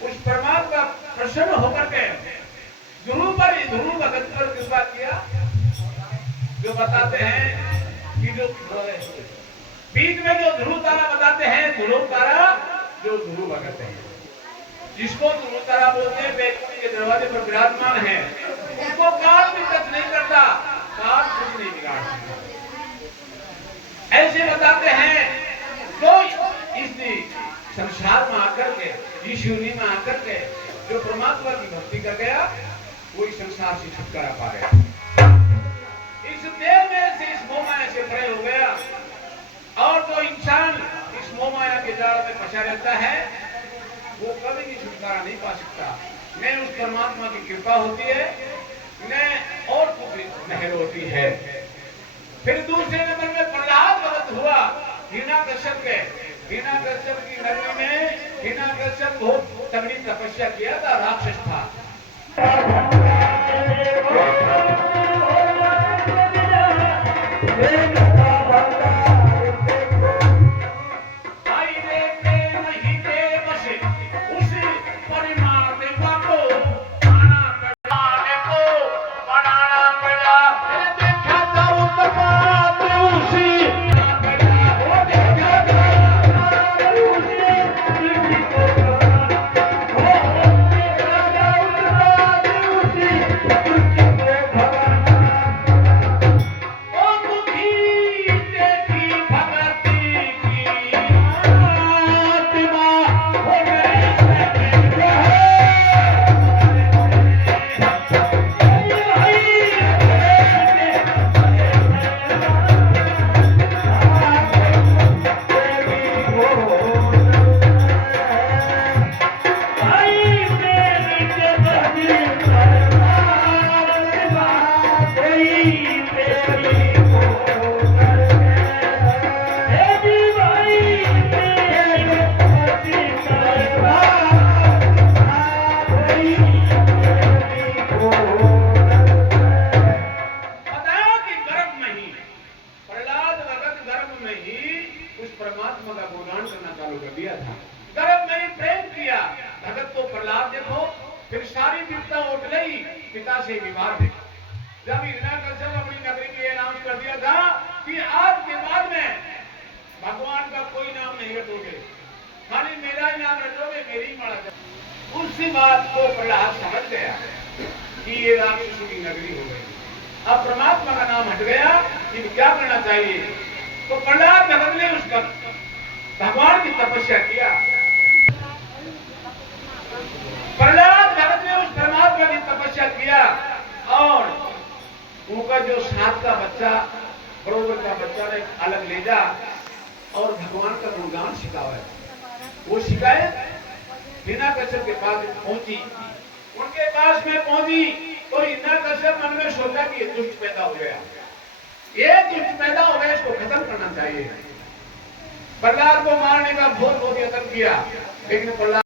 उस परमात्मा प्रसन्न होकर के ध्रुव पर ध्रुव भगत पर कृपा किया। जो बताते हैं कि जो बीच में जो ध्रुव तारा बताते हैं, ध्रुव तारा जो ध्रुव भगत है, जिसको ध्रुव तारा बोलते हैं, वैकुंठ के दरवाजे पर विराजमान है, उसको काल भी टच नहीं करता, काल कुछ नहीं बिगाड़ता। ऐसे बताते हैं तो इस संसार में आकर के, इस योनि में आकर के जो परमात्मा की भक्ति कर गया, वो इस संसार से छुटकारा पा गया। इस देह में से, इस मोह माया से परे हो गया। और जो इंसान इस मोह माया के जाल में फंसा रहता है, वो कभी भी छुटकारा नहीं पा सकता। न उस परमात्मा की कृपा होती है, न और कुछ नहीं होती है। फिर दूसरे नंबर में प्रहलाद भगत हुआ हिरण्याकश्यप के। हिरण्याकश्यप की नगरी में हिरण्याकश्यप बहुत तगड़ी तपस्या किया था, राक्षस था। जब हिरण्याकश्यप अपनी नगरी में अनाउंस कर दिया था कि आज के बाद में भगवान का कोई नाम नहीं रटोगे, खाली मेरा ही नाम रटोगे, मेरी ही माला चलोगे। उसी बात को प्रहलाद समझ गया कि ये राक्षसों की नगरी हो गई। अब परमात्मा का नाम हट गया कि क्या करना चाहिए। तो प्रहलाद भगत ने उस भगवान की तपस्या किया। प्रहलाद भगत ने उस परमात्मा और उनका जो साथ का बच्चा बरोबर का बच्चा ने अलग ले जा और भगवान का गुणगान सिखावे। वो शिकायत बिना कश्यप के पास पहुंची, उनके पास में पहुंची तो हिना कश्यप मन में सोचा कि ये दुष्ट पैदा हो गया, ये दुष्ट पैदा हो गया, इसको खत्म करना चाहिए। प्रहलाद को मारने का बहुत यत्न किया, लेकिन प्रहलाद